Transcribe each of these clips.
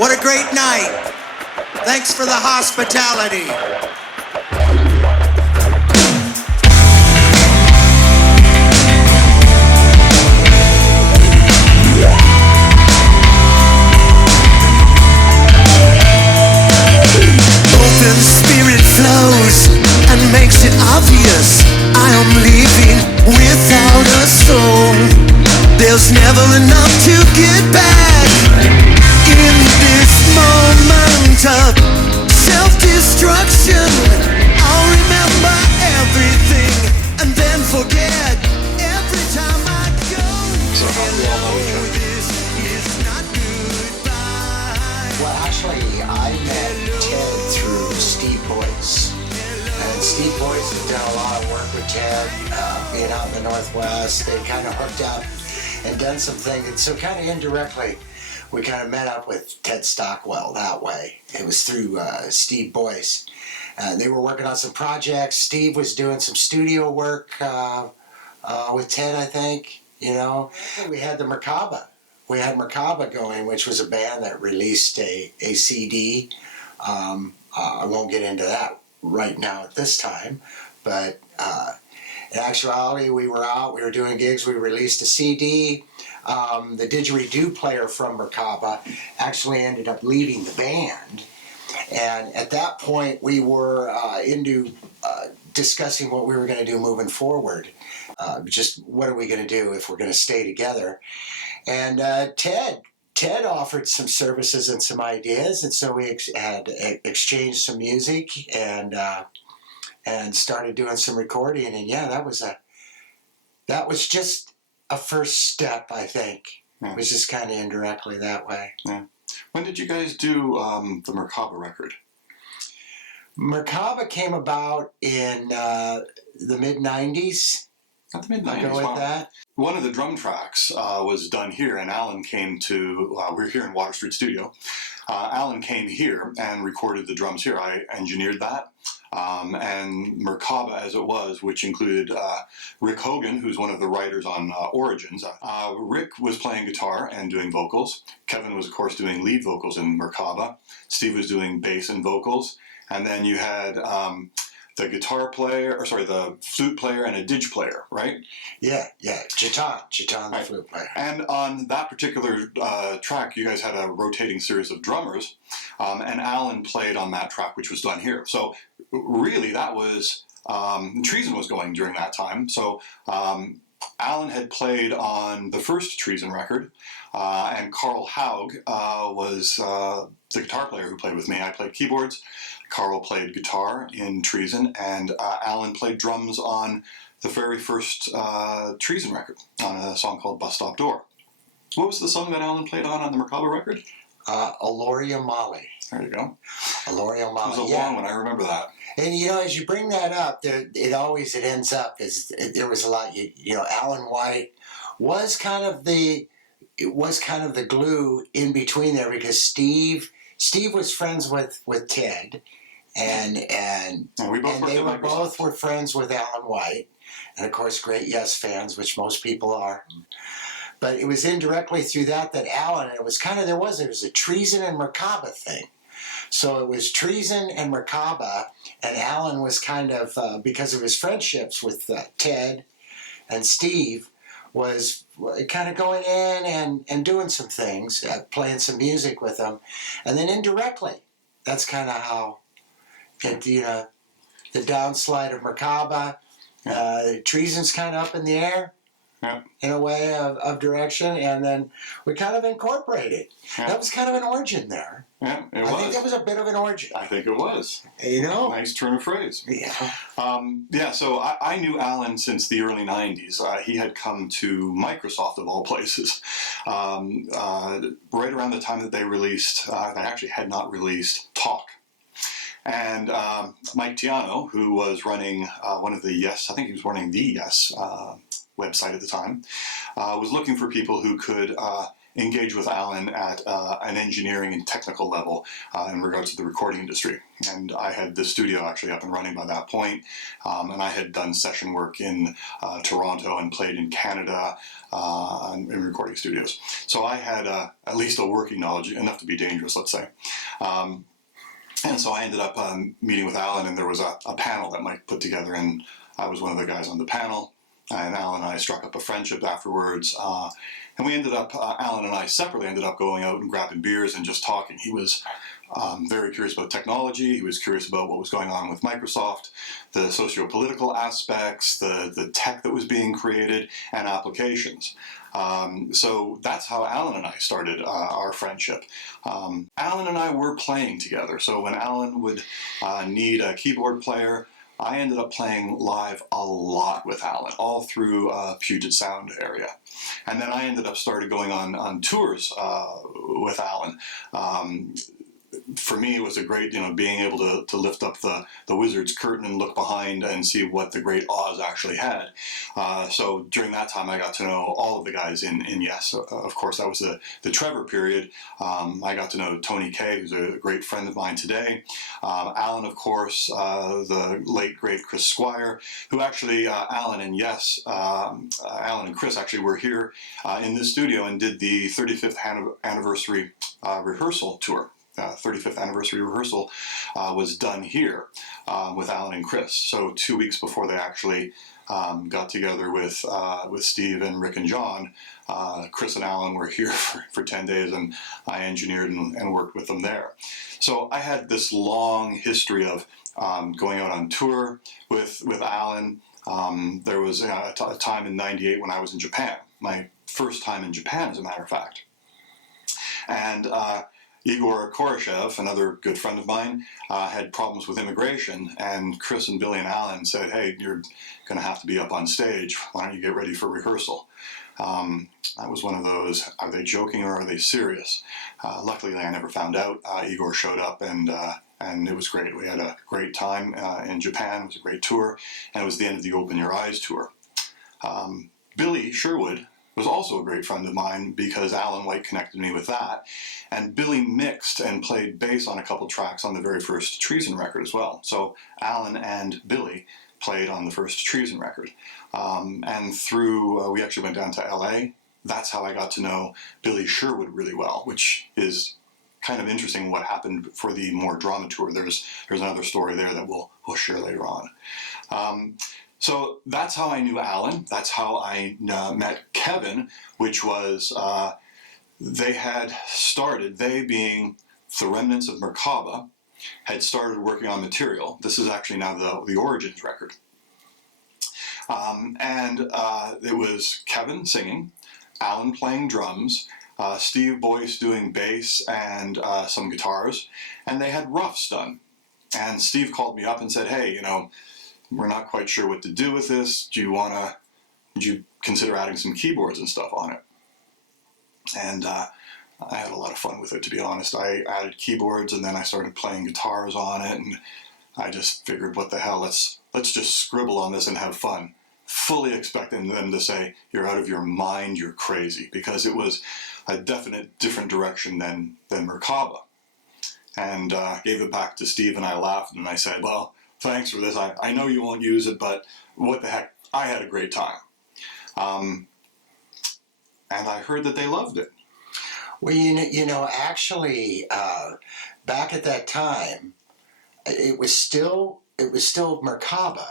What a great night. Thanks for the hospitality. Open spirit flows and makes it obvious I am leaving without a soul. There's never enough to get back in this moment of self-destruction. I'll remember everything and then forget every time I go. Hello, this is not goodbye. Well, actually, I met Ted through Steve Boyce. And Steve Boyce has done a lot of work with Ted, being out in the Northwest. They kind of hooked up and done some things. And so kind of indirectly, we kind of met up with Ted Stockwell that way. It was through Steve Boyce. They were working on some projects. Steve was doing some studio work with Ted, I think, you know. We had the Merkaba. We had Merkaba going, which was a band that released a CD. I won't get into that right now at this time, but in actuality, we were out, we were doing gigs, we released a CD. The didgeridoo player from Merkaba actually ended up leaving the band, and at that point we were into discussing what we were going to do moving forward. Just what are we going to do if we're going to stay together? And Ted offered some services and some ideas, and so we had exchanged some music and started doing some recording. And yeah, that was just a first step, I think. Yeah. It was just kind of indirectly that way. Yeah. When did you guys do the Merkaba record? Merkaba came about in the mid-90s. Not the mid-90s. Go with Wow. that. One of the drum tracks was done here, and Alan came to, we're here in Water Street Studio. Alan came here and recorded the drums here. I engineered that. And Merkaba as it was, which included Rick Hogan, who's one of the writers on Origins. Rick was playing guitar and doing vocals. Kevin was, of course, doing lead vocals in Merkaba. Steve was doing bass and vocals. And then you had the guitar player, or sorry, the flute player and a didge player, right? Yeah. Chetan, the flute player. And on that particular track, you guys had a rotating series of drummers, and Alan played on that track, which was done here. So really, that was, Treason was going during that time. So Alan had played on the first Treason record, and Carl Haug was the guitar player who played with me. I played keyboards. Carl played guitar in Treason, and Alan played drums on the very first Treason record, on a song called Bus Stop Door. What was the song that Alan played on the Merkaba record? Aloria Mali. There you go. Aloria Mali. It was a long one, I remember that. And you know, as you bring that up, it ends up as there was a lot. You know, Alan White was kind of the glue in between there, because Steve was friends with Ted, and we both they were friends with Alan White, and of course great Yes fans, which most people are. But it was indirectly through that Alan, it was kind of, there was a Treason and Merkaba thing. So it was Treason and Merkaba, and Alan was kind of, because of his friendships with Ted and Steve, was kind of going in and doing some things, playing some music with them. And then indirectly, that's kind of how it, you know, the downslide of Merkaba, Treason's kind of up in the air. Yeah. In a way of direction, and then we kind of incorporated. Yeah. That was kind of an origin there. Yeah, it was. I think that was a bit of an origin. I think it was. You know? Nice turn of phrase. Yeah. So I knew Alan since the early 90s. He had come to Microsoft, of all places, right around the time that they released, they actually had not released Talk. And Mike Tiano, who was running one of the Yes, I think he was running the Yes website at the time, was looking for people who could engaged with Alan at an engineering and technical level in regards to the recording industry. And I had the studio actually up and running by that point, and I had done session work in Toronto and played in Canada in recording studios. So I had at least a working knowledge, enough to be dangerous, let's say. And so I ended up meeting with Alan, and there was a panel that Mike put together, and I was one of the guys on the panel. And Alan and I struck up a friendship afterwards. And we ended up, Alan and I separately ended up going out and grabbing beers and just talking. He was very curious about technology. He was curious about what was going on with Microsoft, the socio-political aspects, the tech that was being created, and applications. So that's how Alan and I started our friendship. Alan and I were playing together. So when Alan would need a keyboard player, I ended up playing live a lot with Alan, all through Puget Sound area. And then I ended up started going on tours with Alan. For me, it was a great, being able to lift up the Wizard's curtain and look behind and see what the great Oz actually had. So during that time, I got to know all of the guys in Yes. Of course, that was the Trevor period. I got to know Tony Kaye, who's a great friend of mine today. Alan, of course, the late, great Chris Squire, who actually, Alan and Yes, Alan and Chris actually were here in this studio and did the 35th anniversary rehearsal tour. 35th anniversary rehearsal was done here with Alan and Chris. So 2 weeks before they actually got together with Steve and Rick and John, Chris and Alan were here for 10 days, and I engineered and worked with them there. So I had this long history of going out on tour with Alan. There was a time in '98 when I was in Japan, my first time in Japan, as a matter of fact. And Igor Koroshev, another good friend of mine, had problems with immigration, and Chris and Billy and Alan said, "Hey, you're going to have to be up on stage. Why don't you get ready for rehearsal?" That was one of those, are they joking or are they serious? Luckily, I never found out. Igor showed up, and it was great. We had a great time in Japan. It was a great tour, and it was the end of the Open Your Eyes tour. Billy Sherwood was also a great friend of mine because Alan White connected me with that. And Billy mixed and played bass on a couple tracks on the very first Treason record as well. So Alan and Billy played on the first Treason record. And through, we actually went down to LA. That's how I got to know Billy Sherwood really well, which is kind of interesting what happened for the more drama tour. There's another story there that we'll share later on. So that's how I knew Alan. That's how I met Kevin, which was they being the remnants of Merkaba, had started working on material. This is actually now the Origins record. And it was Kevin singing, Alan playing drums, Steve Boyce doing bass and some guitars, and they had roughs done. And Steve called me up and said, "Hey, we're not quite sure what to do with this. Would you consider adding some keyboards and stuff on it?" And I had a lot of fun with it, to be honest. I added keyboards, and then I started playing guitars on it, and I just figured, what the hell, let's just scribble on this and have fun. Fully expecting them to say, "You're out of your mind, you're crazy," because it was a definite different direction than Merkaba. And gave it back to Steve, and I laughed, and I said, "Well, thanks for this. I know you won't use it, but what the heck, I had a great time." And I heard that they loved it. Well, actually, back at that time, it was still Merkaba,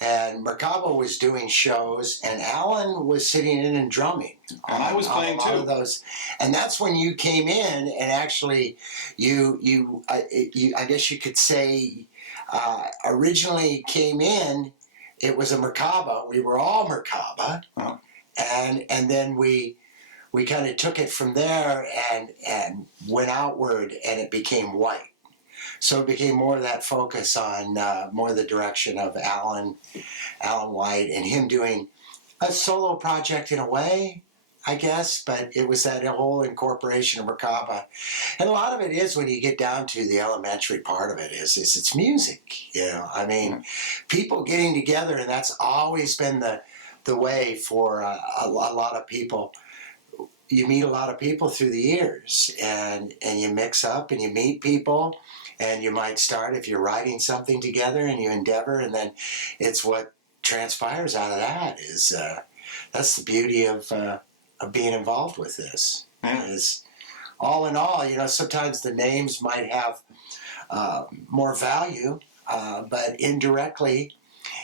and Merkaba was doing shows, and Alan was sitting in and drumming. And I was playing a lot too. of those, and that's when you came in, and actually, I guess you could say, originally came in. It was a Merkaba. We were all Merkaba, Oh. and then we kind of took it from there and went outward, and it became White. So it became more of that focus on more the direction of Alan White, and him doing a solo project in a way, I guess, but it was that whole incorporation of Merkaba. And a lot of it is, when you get down to the elementary part of it, is it's music. I mean, people getting together, and that's always been the way for a lot of people. you meet a lot of people through the years, and you mix up and you meet people, and you might start, if you're writing something together and you endeavor, and then it's what transpires out of that is that's the beauty of being involved with this. Yeah. Is all in all, sometimes the names might have more value, but indirectly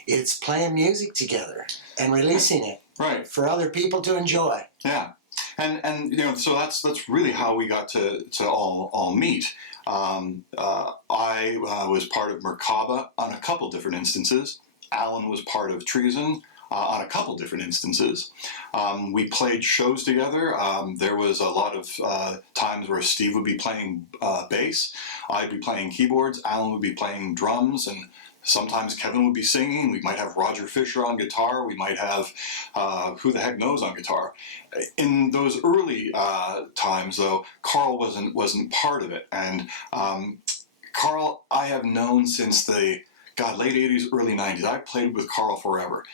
it's playing music together and releasing it Right. for other people to enjoy. Yeah. And so that's really how we got to all meet. I was part of Merkaba on a couple different instances. Alan was part of Treason on a couple different instances. We played shows together. There was a lot of times where Steve would be playing bass, I'd be playing keyboards, Alan would be playing drums, and sometimes Kevin would be singing. We might have Roger Fisher on guitar. We might have who the heck knows on guitar. In those early times, though, Carl wasn't part of it. And Carl, I have known since the late 80s, early 90s. I played with Carl forever.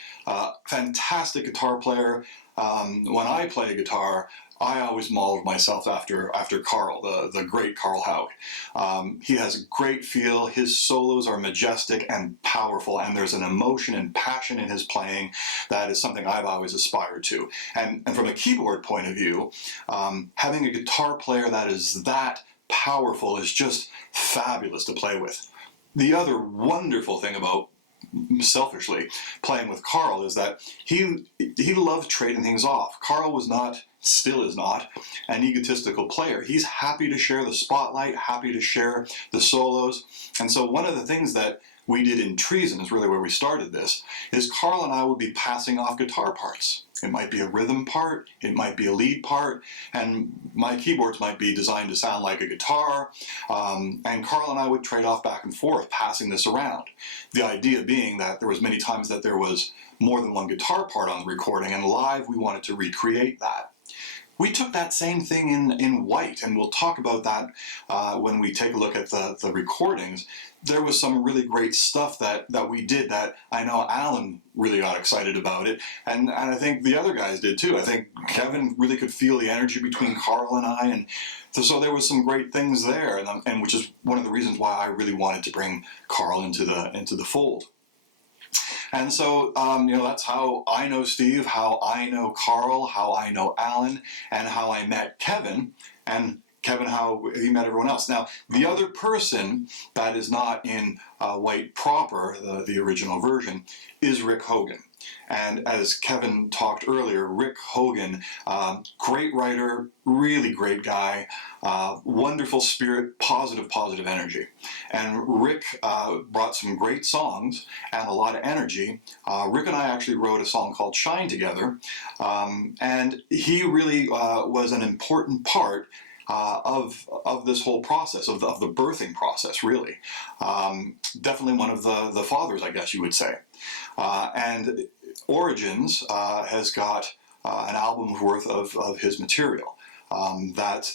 Fantastic guitar player. When I play guitar, I always modeled myself after Carl, the great Carl Haug. He has a great feel. His solos are majestic and powerful, and there's an emotion and passion in his playing that is something I've always aspired to. And from a keyboard point of view, having a guitar player that is that powerful is just fabulous to play with. The other wonderful thing about, selfishly, playing with Carl is that he loved trading things off. Carl was not, still is not, an egotistical player. He's happy to share the spotlight, happy to share the solos. And so one of the things that we did in Treason, is really where we started this, is Carl and I would be passing off guitar parts. It might be a rhythm part, it might be a lead part, and my keyboards might be designed to sound like a guitar, and Carl and I would trade off back and forth, passing this around. The idea being that there was many times that there was more than one guitar part on the recording, and live we wanted to recreate that. We took that same thing in White, and we'll talk about that when we take a look at the recordings. There was some really great stuff that we did that I know Alan really got excited about it, and I think the other guys did too. I think Kevin really could feel the energy between Carl and I, and so there was some great things there, and which is one of the reasons why I really wanted to bring Carl into the fold. And so, that's how I know Steve, how I know Carl, how I know Alan, and how I met Kevin, and Kevin, how he met everyone else. Now, the other person that is not in White proper, the original version, is Rick Hogan. And as Kevin talked earlier, Rick Hogan, great writer, really great guy, wonderful spirit, positive energy. And Rick brought some great songs and a lot of energy. Rick and I actually wrote a song called Shine together, and he really was an important part of this whole process, of the birthing process, really. Definitely one of the fathers, I guess you would say. And Origins has got an album's worth of his material that,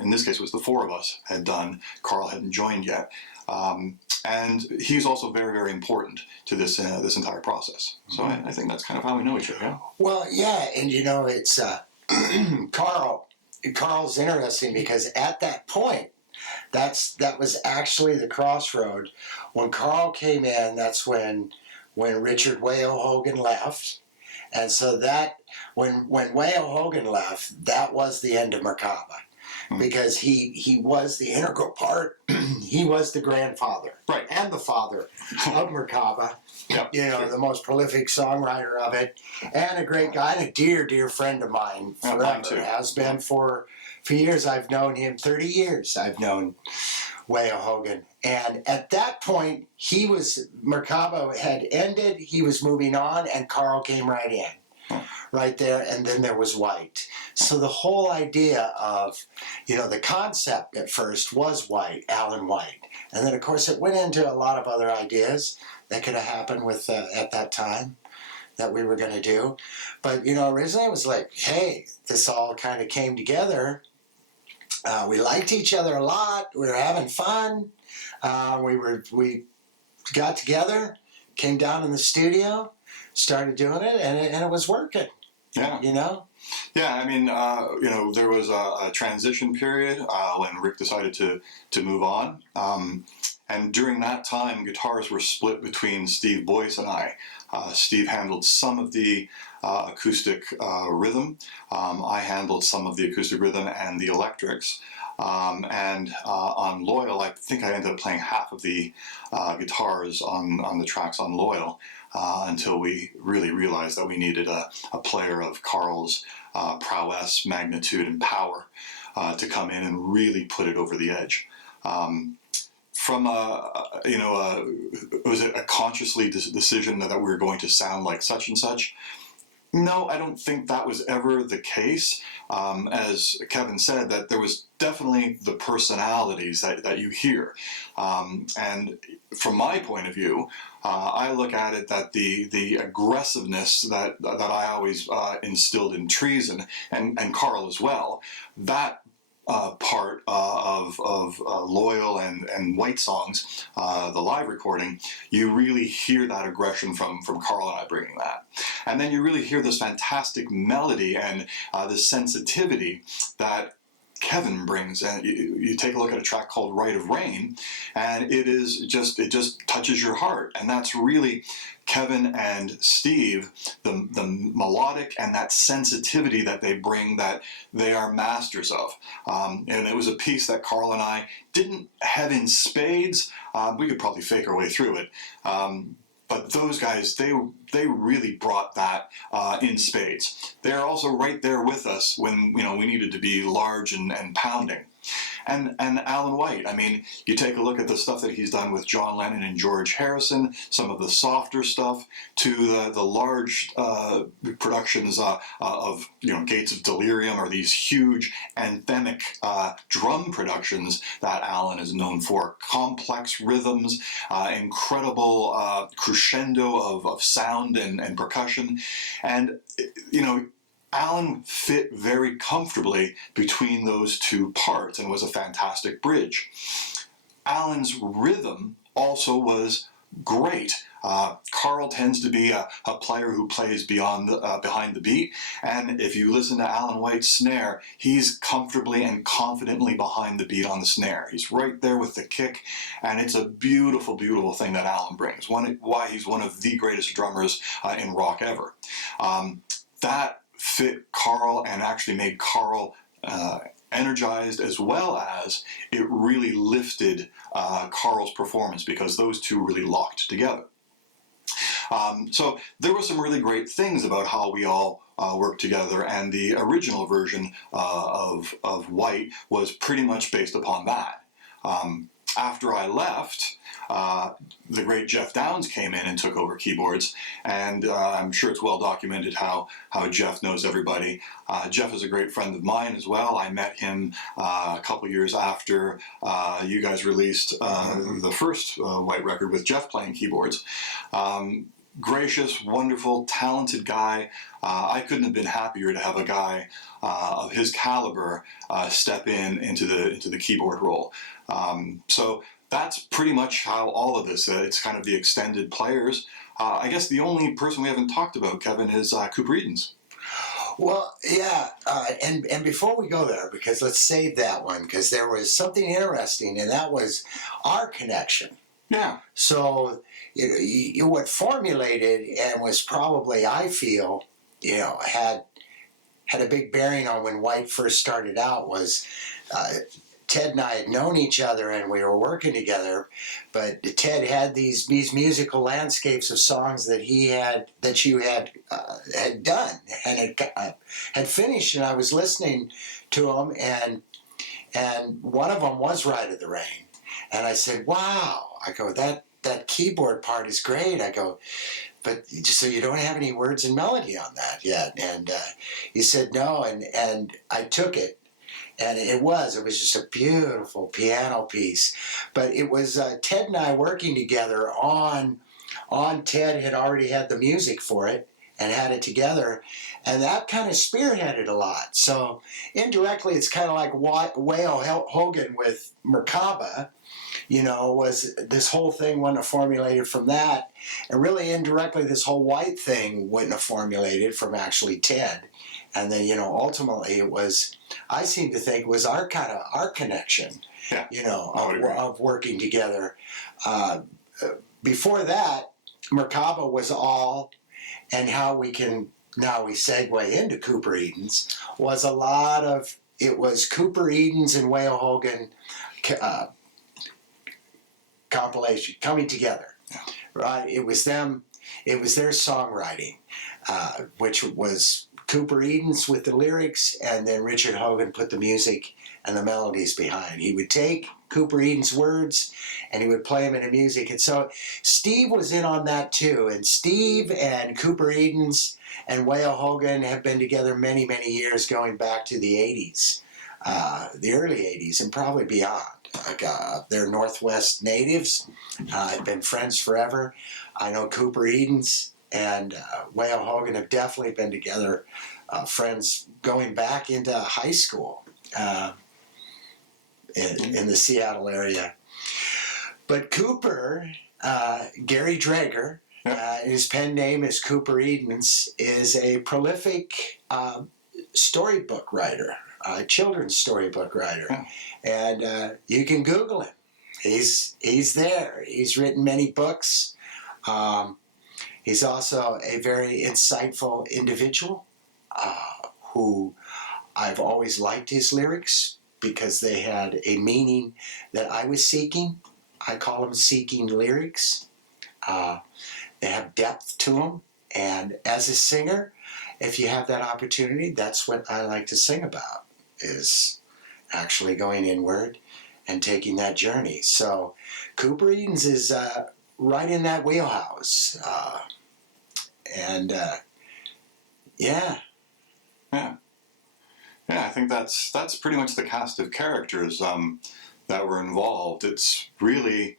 in this case, was the four of us had done. Carl hadn't joined yet. And he's also very, very important to this entire process. So I think that's kind of how we know each other. Yeah? Well, yeah, and it's Carl's interesting because at that point, that was actually the crossroad. When Carl came in, that's when Richard Wayo Hogan left. And so that, when Wayo Hogan left, that was the end of Merkaba. Because he was the integral part. He was the grandfather. Right. And the father of Merkaba. Yep. Sure. The most prolific songwriter of it. And a great guy, and a dear, dear friend of mine forever. Mine too. Has been for years. I've known him 30 years. I've known Wayo Hogan. And at that point, Merkaba had ended, he was moving on, and Carl came right in. Right there, and then there was White. So the whole idea of, the concept at first was White, Alan White. And then, of course, it went into a lot of other ideas that could have happened with at that time that we were going to do. But, originally it was like, hey, this all kind of came together. We liked each other a lot. We were having fun. We got together, came down in the studio, started doing it, and it was working. Yeah. You know? Yeah, I mean, there was a transition period when Rick decided to move on. And during that time, guitars were split between Steve Boyce and I. Steve handled some of the acoustic rhythm. I handled some of the acoustic rhythm and the electrics. And on Loyal, I think I ended up playing half of the guitars on the tracks on Loyal until we really realized that we needed a player of Carl's prowess, magnitude, and power to come in and really put it over the edge. From was it a consciously decision that we were going to sound like such and such? No, I don't think that was ever the case. As Kevin said, that there was definitely the personalities that you hear. And from my point of view, I look at it that the aggressiveness that I always instilled in Treason and Carl as well, that part of Loyal and White Songs, the live recording, you really hear that aggression from Carl and I bringing that. And then you really hear this fantastic melody and this sensitivity that Kevin brings. And you take a look at a track called Rite of Rain, and it just touches your heart. And that's really Kevin and Steve, the melodic and that sensitivity that they bring, that they are masters of. And it was a piece that Carl and I didn't have in spades. We could probably fake our way through it. But those guys, they really brought that in spades. They're also right there with us when we needed to be large and pounding. And Alan White, I mean, you take a look at the stuff that he's done with John Lennon and George Harrison, some of the softer stuff, to the large productions of Gates of Delirium, or these huge anthemic drum productions that Alan is known for. Complex rhythms, incredible crescendo of sound and percussion, and Alan fit very comfortably between those two parts and was a fantastic bridge. Alan's rhythm also was great. Carl tends to be a player who plays behind the beat, and if you listen to Alan White's snare, he's comfortably and confidently behind the beat on the snare. He's right there with the kick, and it's a beautiful, beautiful thing that Alan brings. Why he's one of the greatest drummers in rock ever. That fit Carl and actually made Carl energized, as well as it really lifted Carl's performance, because those two really locked together. So there were some really great things about how we all worked together, and the original version of White was pretty much based upon that. After I left, the great Jeff Downs came in and took over keyboards, and I'm sure it's well documented how Jeff knows everybody. Jeff is a great friend of mine as well. I met him a couple years after you guys released the first White record with Jeff playing keyboards. Gracious, wonderful, talented guy. I couldn't have been happier to have a guy of his caliber step into the keyboard role. So that's pretty much how all of this, it's kind of the extended players. I guess the only person we haven't talked about, Kevin, is Cooper Edens. Well, yeah, and before we go there, because let's save that one, because there was something interesting, and that was our connection. Yeah. So, what formulated and was probably, I feel, had a big bearing on when White first started out was Ted and I had known each other and we were working together, but Ted had these musical landscapes of songs that you had done and had finished, and I was listening to them, and one of them was Ride of the Rain, and I said, "Wow!" I go, that keyboard part is great. I go, but so you don't have any words and melody on that yet? And he said no, and I took it. And it was just a beautiful piano piece. But it was Ted and I working together on Ted had already had the music for it and had it together. And that kind of spearheaded a lot. So indirectly, it's kind of like Wayo Hogan with Merkaba, was this whole thing wouldn't have formulated from that. And really indirectly, this whole white thing wouldn't have formulated from actually Ted. And then, ultimately it was, I seem to think, was our connection, of working together. Before that, Merkaba was all, and how we segue into Cooper Edens, was a lot of, it was Cooper Edens and Wayo Hogan compilation coming together, right? It was their songwriting, which was Cooper Edens with the lyrics, and then Richard Hogan put the music and the melodies behind. He would take Cooper Edens' words and he would play them into music. And so Steve was in on that too. And Steve and Cooper Edens and Wayo Hogan have been together many, many years, going back to the 80s, the early 80s, and probably beyond. They're Northwest natives. Have been friends forever. I know Cooper Edens and Wayo Hogan have definitely been together, friends going back into high school in the Seattle area. But Cooper, Gary Drager, his pen name is Cooper Edens, is a prolific storybook writer, children's storybook writer. And you can Google him. He's there. He's written many books. He's also a very insightful individual who I've always liked his lyrics because they had a meaning that I was seeking. I call them seeking lyrics. They have depth to them. And as a singer, if you have that opportunity, that's what I like to sing about, is actually going inward and taking that journey. So Cooper Edens is right in that wheelhouse. Yeah, I think that's pretty much the cast of characters that were involved. It's really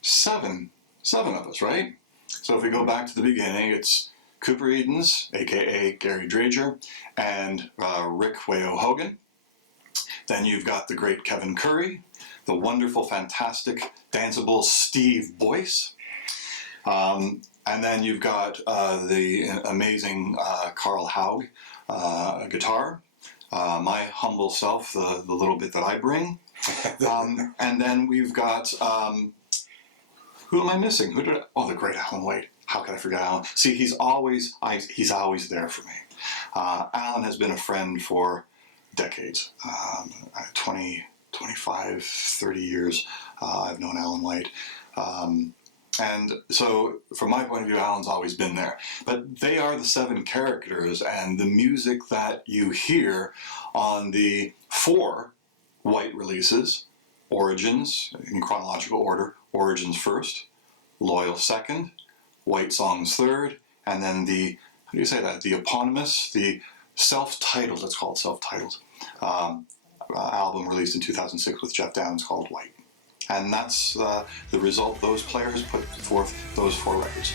seven of us, right? So if we go back to the beginning, it's Cooper Edens, a.k.a. Gary Drager, and Rick Wayo Hogan. Then you've got the great Kevin Curry, the wonderful, fantastic, danceable Steve Boyce. And then you've got the amazing Carl Haug, guitar. My humble self, the little bit that I bring. And then we've got, who am I missing? The great Alan White. How could I forget Alan? See, he's always there for me. Alan has been a friend for decades, 20, 25, 30 years. I've known Alan White. And so, from my point of view, Alan's always been there. But they are the seven characters, and the music that you hear on the 4 White releases, Origins, in chronological order, Origins first, Loyal second, White Songs third, and then the eponymous, the self-titled, let's call it self-titled, album released in 2006 with Jeff Downes called White. And that's the result. Those players put forth those 4 records.